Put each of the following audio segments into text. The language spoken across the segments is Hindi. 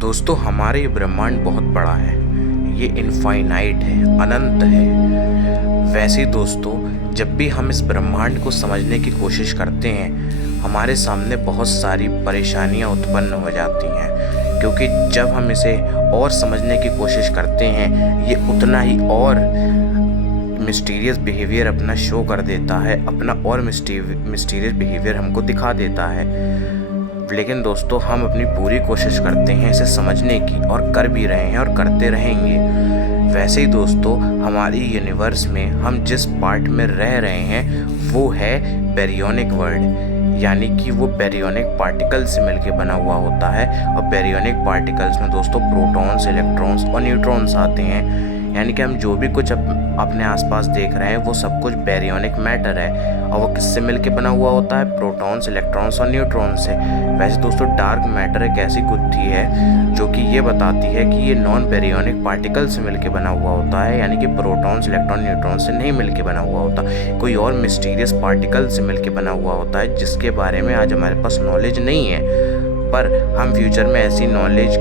दोस्तों हमारे ये ब्रह्मांड बहुत बड़ा है। ये इनफाइनाइट है, अनंत है। वैसे ही दोस्तों, जब भी हम इस ब्रह्मांड को समझने की कोशिश करते हैं, हमारे सामने बहुत सारी परेशानियां उत्पन्न हो जाती हैं, क्योंकि जब हम इसे और समझने की कोशिश करते हैं, ये उतना ही और मिस्टीरियस बिहेवियर अपना शो कर देता है, अपना और मिस्टीरियस बिहेवियर हमको दिखा देता है। लेकिन दोस्तों, हम अपनी पूरी कोशिश करते हैं इसे समझने की, और कर भी रहे हैं और करते रहेंगे। वैसे ही दोस्तों, हमारी यूनिवर्स में हम जिस पार्ट में रह रहे हैं वो है बैरियोनिक वर्ल्ड, यानी कि वो बैरियोनिक पार्टिकल से मिलकर बना हुआ होता है। और बैरियोनिक पार्टिकल्स में दोस्तों प्रोटॉन्स, इलेक्ट्रॉन्स और न्यूट्रॉन्स आते हैं। यानी कि हम जो भी कुछ अपने आसपास देख रहे हैं वो सब कुछ बैरियोनिक मैटर है। और वो किससे मिलके बना हुआ होता है? प्रोटॉन्स, इलेक्ट्रॉन्स और न्यूट्रॉन्स से। वैसे दोस्तों, डार्क मैटर एक ऐसी गुत्थी है जो कि ये बताती है कि ये नॉन बैरियोनिक पार्टिकल से मिलके बना हुआ होता है, यानी कि प्रोटॉन्स, इलेक्ट्रॉन, न्यूट्रॉन्स से नहीं मिलके बना हुआ होता, कोई और मिस्टीरियस पार्टिकल से मिलके बना हुआ होता है, जिसके बारे में आज हमारे पास नॉलेज नहीं है। पर हम फ्यूचर में ऐसी नॉलेज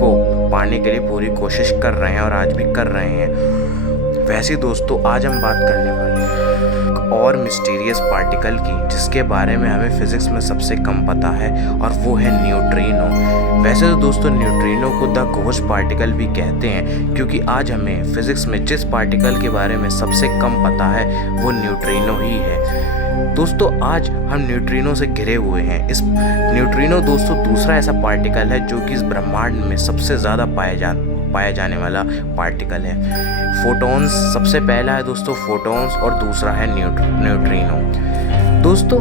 को पाने के लिए पूरी कोशिश कर रहे हैं और आज भी कर रहे हैं। वैसे दोस्तों, आज हम बात करने वाले हैं और मिस्टीरियस पार्टिकल की, जिसके बारे में हमें फिजिक्स में सबसे कम पता है, और वो है न्यूट्रिनो। वैसे तो दोस्तों, न्यूट्रिनो को द घोस्ट पार्टिकल भी कहते हैं, क्योंकि आज हमें फिजिक्स में जिस पार्टिकल के बारे में सबसे कम पता है वो न्यूट्रिनो ही है। दोस्तों, आज हम न्यूट्रिनो से घिरे हुए हैं। इस न्यूट्रिनो दोस्तों दूसरा ऐसा पार्टिकल है जो कि इस ब्रह्मांड में सबसे ज़्यादा पाया जाने वाला पार्टिकल है। फोटॉन्स सबसे पहला है दोस्तों, फोटॉन्स, और दूसरा है न्यूट्रिनो। दोस्तों,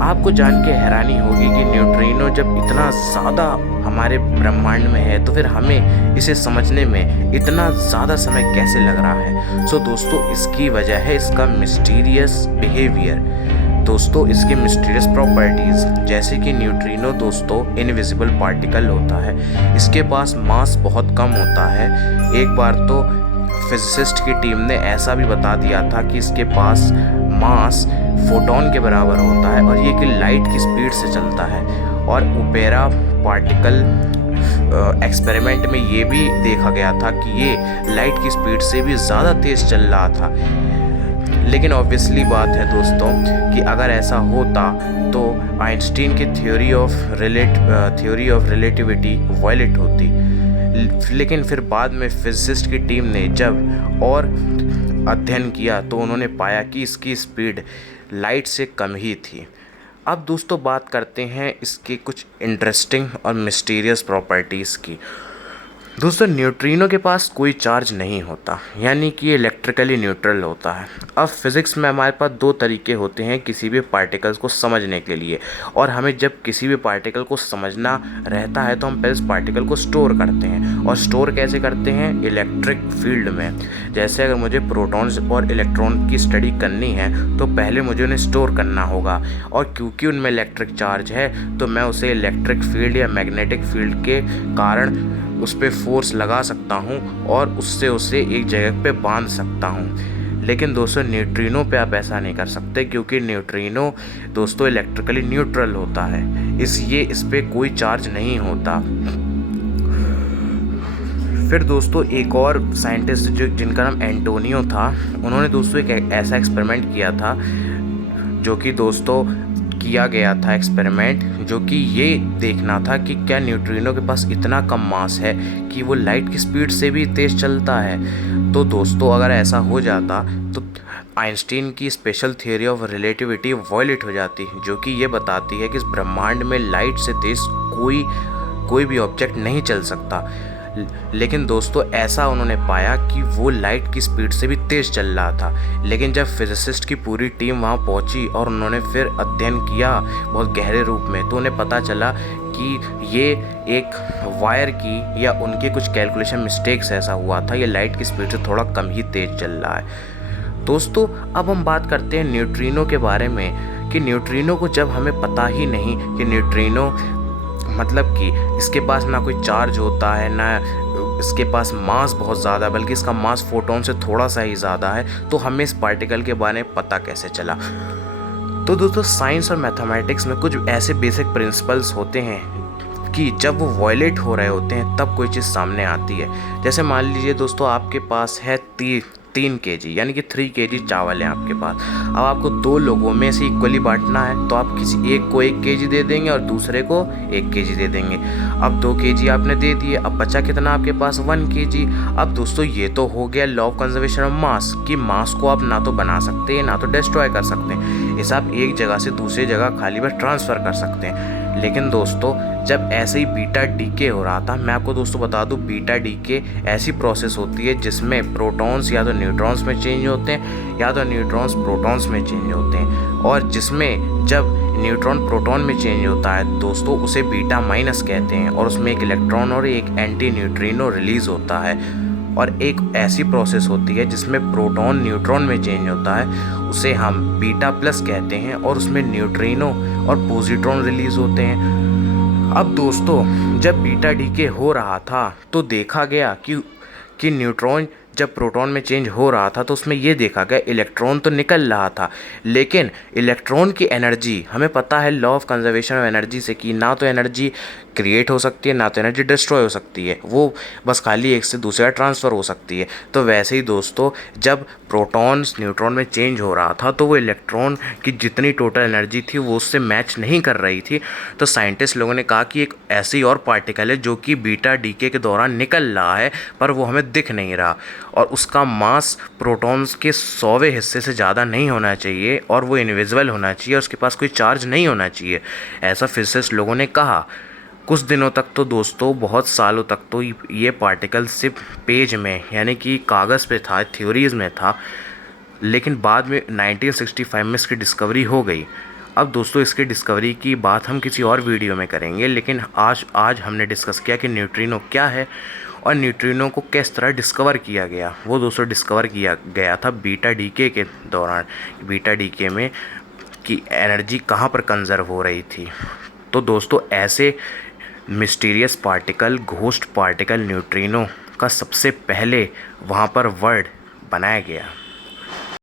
आपको जान के हैरानी होगी कि न्यूट्रिनो जब इतना ज़्यादा हमारे ब्रह्मांड में है, तो फिर हमें इसे समझने में इतना ज़्यादा समय कैसे लग रहा है। सो दोस्तों, इसकी वजह है इसका मिस्टीरियस बिहेवियर। दोस्तों, इसके मिस्टीरियस प्रॉपर्टीज़, जैसे कि न्यूट्रिनो दोस्तों इनविजिबल पार्टिकल होता है। इसके पास मास बहुत कम होता है। एक बार तो फिजिसिस्ट की टीम ने ऐसा भी बता दिया था कि इसके पास मास फोटॉन के बराबर होता है, और ये कि लाइट की स्पीड से चलता है। और ओपेरा पार्टिकल एक्सपेरिमेंट में ये भी देखा गया था कि ये लाइट की स्पीड से भी ज़्यादा तेज़ चल रहा था। लेकिन ऑब्वियसली बात है दोस्तों कि अगर ऐसा होता तो आइंस्टीन की थ्योरी ऑफ रिलेटिविटी वायलेट होती। लेकिन फिर बाद में फिजिसिस्ट की टीम ने जब और अध्ययन किया तो उन्होंने पाया कि इसकी स्पीड लाइट से कम ही थी। अब दोस्तों, बात करते हैं इसके कुछ इंटरेस्टिंग और मिस्टीरियस प्रॉपर्टीज़ की। दोस्तों, न्यूट्रिनो के पास कोई चार्ज नहीं होता, यानी कि ये इलेक्ट्रिकली न्यूट्रल होता है। अब फिज़िक्स में हमारे पास दो तरीके होते हैं किसी भी पार्टिकल्स को समझने के लिए, और हमें जब किसी भी पार्टिकल को समझना रहता है तो हम पहले उस पार्टिकल को स्टोर करते हैं। और स्टोर कैसे करते हैं? इलेक्ट्रिक फील्ड में। जैसे अगर मुझे प्रोटॉन्स और इलेक्ट्रॉन की स्टडी करनी है तो पहले मुझे उन्हें स्टोर करना होगा, और क्योंकि उनमें इलेक्ट्रिक चार्ज है तो मैं उसे इलेक्ट्रिक फील्ड या मैग्नेटिक फील्ड के कारण उस पर फोर्स लगा सकता हूँ और उससे उसे एक जगह पे बांध सकता हूँ। लेकिन दोस्तों, न्यूट्रिनो पे आप ऐसा नहीं कर सकते, क्योंकि न्यूट्रिनो दोस्तों इलेक्ट्रिकली न्यूट्रल होता है, इसलिए इस पर कोई चार्ज नहीं होता। फिर दोस्तों, एक और साइंटिस्ट जिनका नाम एंटोनियो था, उन्होंने दोस्तों एक ऐसा एक्सपेरिमेंट किया था, जो कि दोस्तों किया गया था एक्सपेरिमेंट, जो कि ये देखना था कि क्या न्यूट्रिनो के पास इतना कम मास है कि वो लाइट की स्पीड से भी तेज़ चलता है। तो दोस्तों, अगर ऐसा हो जाता तो आइंस्टीन की special theory of relativity violate हो जाती, जो कि ये बताती है कि इस ब्रह्मांड में लाइट से तेज़ कोई भी ऑब्जेक्ट नहीं चल सकता। लेकिन दोस्तों, ऐसा उन्होंने पाया कि वो लाइट की स्पीड से भी तेज़ चल रहा था। लेकिन जब फिजिसिस्ट की पूरी टीम वहाँ पहुँची और उन्होंने फिर अध्ययन किया बहुत गहरे रूप में, तो उन्हें पता चला कि ये एक वायर की या उनके कुछ कैलकुलेशन मिस्टेक्स ऐसा हुआ था, ये लाइट की स्पीड से थोड़ा कम ही तेज़ चल रहा है। दोस्तों, अब हम बात करते हैं न्यूट्रिनो के बारे में, कि न्यूट्रिनो को जब हमें पता ही नहीं कि न्यूट्रिनो मतलब कि इसके पास ना कोई चार्ज होता है, ना इसके पास मास बहुत ज़्यादा, बल्कि इसका मास फोटॉन से थोड़ा सा ही ज़्यादा है, तो हमें इस पार्टिकल के बारे में पता कैसे चला? तो दोस्तों, साइंस और मैथमेटिक्स में कुछ ऐसे बेसिक प्रिंसिपल्स होते हैं कि जब वो वॉयलेट हो रहे होते हैं तब कोई चीज़ सामने आती है। जैसे मान लीजिए दोस्तों, आपके पास है 3 kg यानी कि 3 kg चावल है आपके पास। अब आपको 2 लोगों में से इक्वली बांटना है, तो आप किसी एक को 1 kg दे देंगे और दूसरे को 1 kg दे देंगे। अब 2 kg आपने दे दिए, अब बचा कितना आपके पास? 1 kg। अब दोस्तों ये तो हो गया law of conservation of mass, कि मास को आप ना तो बना सकते हैं ना तो डिस्ट्रॉय कर सकते हैं। इसे आप एक जगह से दूसरी जगह खाली बस ट्रांसफ़र कर सकते हैं। लेकिन दोस्तों जब ऐसे ही बीटा डीके हो रहा था, मैं आपको दोस्तों बता दूं, बीटा डीके ऐसी प्रोसेस होती है जिसमें प्रोटॉन्स या तो न्यूट्रॉन्स में चेंज होते हैं या तो न्यूट्रॉन्स प्रोटॉन्स में चेंज होते हैं, और जिसमें जब न्यूट्रॉन प्रोटॉन में चेंज होता है दोस्तों उसे बीटा माइनस कहते हैं, और उसमें एक इलेक्ट्रॉन और एक एंटी न्यूट्रिनो रिलीज़ होता है। और एक ऐसी प्रोसेस होती है जिसमें प्रोटॉन न्यूट्रॉन में चेंज होता है, उसे हम बीटा प्लस कहते हैं, और उसमें न्यूट्रिनो और पॉजिट्रॉन रिलीज़ होते हैं। अब दोस्तों जब बीटा डीके हो रहा था तो देखा गया कि न्यूट्रॉन जब प्रोटॉन में चेंज हो रहा था तो उसमें ये देखा गया इलेक्ट्रॉन तो निकल रहा था, लेकिन इलेक्ट्रॉन की एनर्जी हमें पता है law of conservation of energy से कि ना तो एनर्जी क्रिएट हो सकती है ना तो एनर्जी डिस्ट्रॉय हो सकती है, वो बस खाली एक से दूसरा ट्रांसफ़र हो सकती है। तो वैसे ही दोस्तों जब प्रोटॉन्स न्यूट्रॉन में चेंज हो रहा था तो वो इलेक्ट्रॉन की जितनी टोटल एनर्जी थी वो उससे मैच नहीं कर रही थी। तो साइंटिस्ट लोगों ने कहा कि एक ऐसी और पार्टिकल है जो कि बीटा डीके के दौरान निकल रहा है पर वो हमें दिख नहीं रहा, और उसका मास प्रोटॉन्स के 100वें हिस्से से ज़्यादा नहीं होना चाहिए, और वो इनविजिबल होना चाहिए, और उसके पास कोई चार्ज नहीं होना चाहिए, ऐसा फिजिसिस्ट लोगों ने कहा। कुछ दिनों तक तो दोस्तों, बहुत सालों तक तो ये पार्टिकल सिर्फ पेज में यानी कि कागज़ पे था, थ्योरीज़ में था, लेकिन बाद में 1965 में इसकी डिस्कवरी हो गई। अब दोस्तों इसकी डिस्कवरी की बात हम किसी और वीडियो में करेंगे, लेकिन आज हमने डिस्कस किया कि न्यूट्रिनो क्या है और न्यूट्रिनो को किस तरह डिस्कवर किया गया। वो दोस्तों डिस्कवर किया गया था बीटा डीके के दौरान, बीटा डीके में कि एनर्जी कहाँ पर कंजर्व हो रही थी। तो दोस्तों ऐसे mysterious particle, ghost particle neutrino का सबसे पहले वहाँ पर वर्ड बनाया गया।